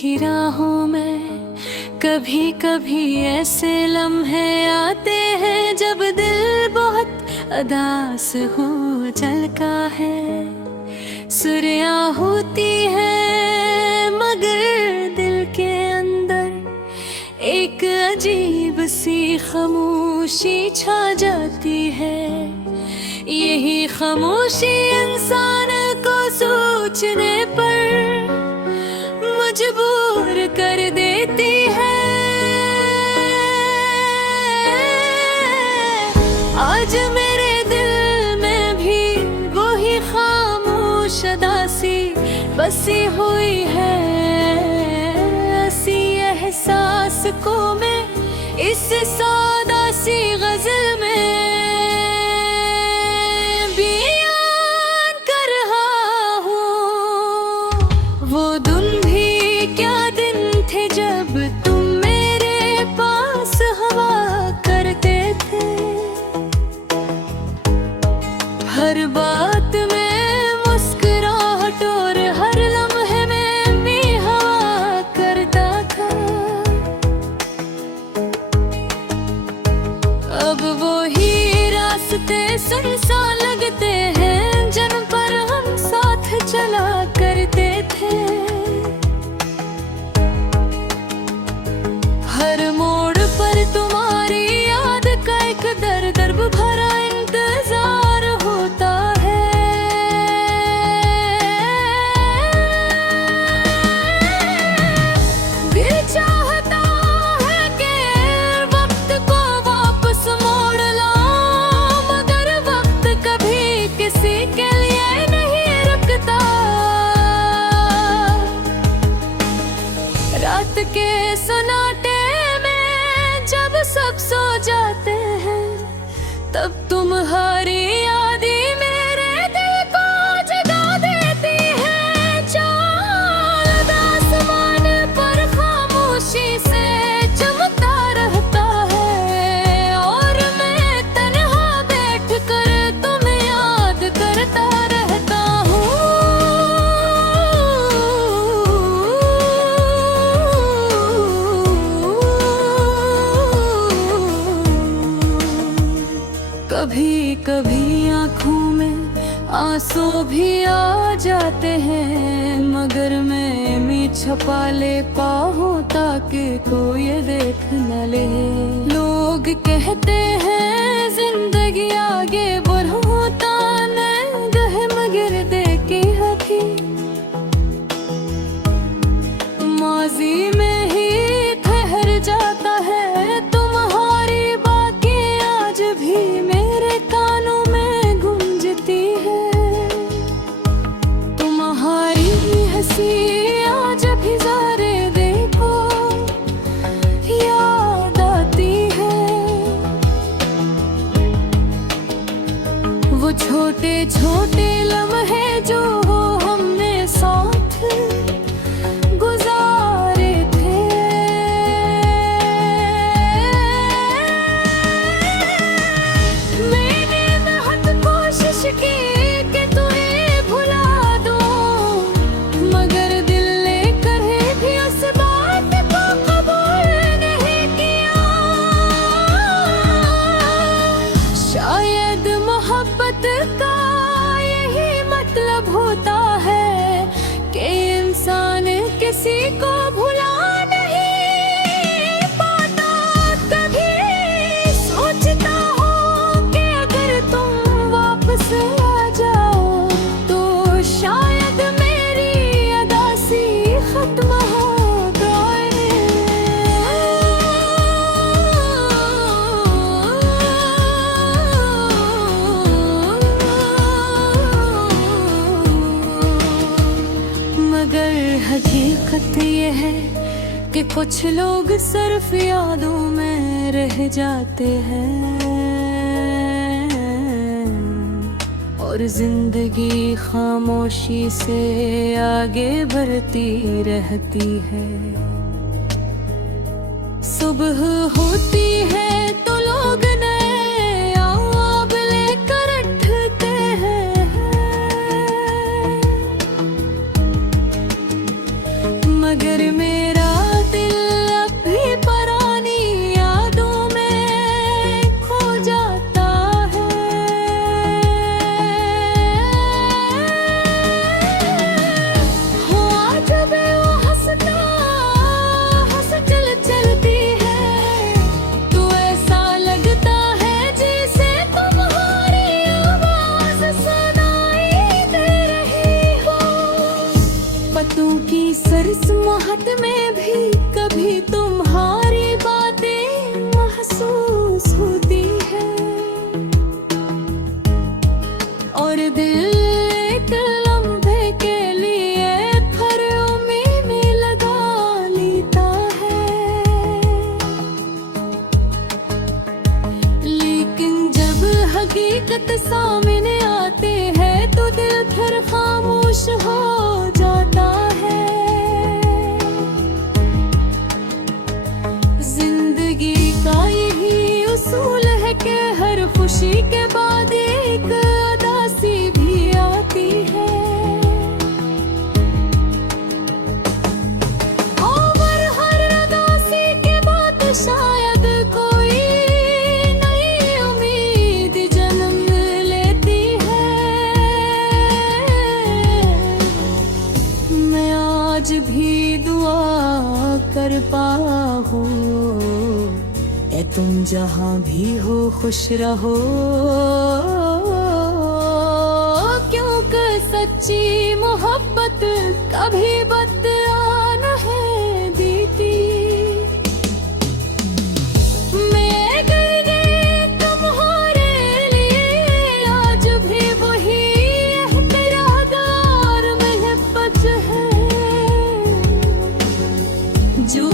की राहों में कभी कभी ऐसे लम्हे आते हैं जब दिल बहुत उदास हो चलता है। सुरिया होती है मगर दिल के अंदर एक अजीब सी खामोशी छा जाती है। यही खामोशी इंसान को सोचने पर मजबूर कर देती है। आज मेरे दिल में भी वही खामोश अदासी बसी हुई है। ऐसी एहसास को मैं इस सादा सी गजल में बयान कर रहा हूँ। वो दिन भी क्या दिन थे जब तुम मेरे पास हवा करते थे। हर बात में मुस्कुराहट और हर लम्हे में भी हवा करता था। अब वो ही रास्ते सुनसान लगते हैं जिन पर हम साथ चला करते थे। हर मोड़ पर तुम्हारी याद का एक दर्द भरा इंतजार होता है। दिल चाहता है कि वक्त को वापस मोड़ लाऊं, मगर वक्त कभी किसी के लिए नहीं रुकता। रात के सन्नाटे में जब सब सो जाते हैं तब तुम्हारी याद ही मेरे दिल को जगा देती है। चांद आसमान पर खामोशी से चमकता रहता है और मैं तन्हा बैठ कर तुम्हें याद करता रहता हूँ। कभी कभी आँखों में आंसू भी आ जाते हैं, मगर मैं उम्मीद छुपा लेता हूँ ताकि कोई ये देख न ले। लोग कहते हैं जिंदगी आगे बढ़ता नहीं गहे मगर देखी हथी। माजी में ही ठहर जाता है तुम्हारी बातें आज भी मेरे कानों में गूंजती है। तुम्हारी हंसी आज भी ज़ारे देखो याद आती है। वो छोटे छोटे लम्हे जो हमने साथ गुजारे थे। मैंने बहुत कोशिश की कि तुम्हें भुला दूं, मगर दिल ने कभी भी उस बात को कबूल नहीं किया। शायद मोहब्बत का यही मतलब होता है कि इंसान किसी को भुला नहीं पाता। कभी सोचता हूँ कि अगर तुम वापस आ जाओ तो शायद मेरी उदासी खत्म हो जाए। मगर हकीकत ये है कि कुछ लोग सिर्फ यादों में रह जाते हैं और जिंदगी खामोशी से आगे बढ़ती रहती है। सुबह होती है तो लोग नए आब लेकर उठते हैं, मगर मैं भी तुम्हारी बातें महसूस होती है, और दिल एक लम्हे के लिए फरों में लगा लेता है। लेकिन जब हकीकत सामने आते हैं तो दिल फिर खामोश हो जाता है। जिंदगी का यही उसूल है कि हर खुशी के बाद एक उदासी भी आती है, और हर उदासी के बाद शायद कोई नई उम्मीद जन्म लेती है। मैं आज भी दुआ कर पाऊँ ए तुम जहाँ भी हो खुश रहो, क्योंकि सच्ची मोहब्बत कभी बदला नहीं देती। मैं कर गई तुम्हारे लिए आज भी वही एहतरादार मोहब्बत है जो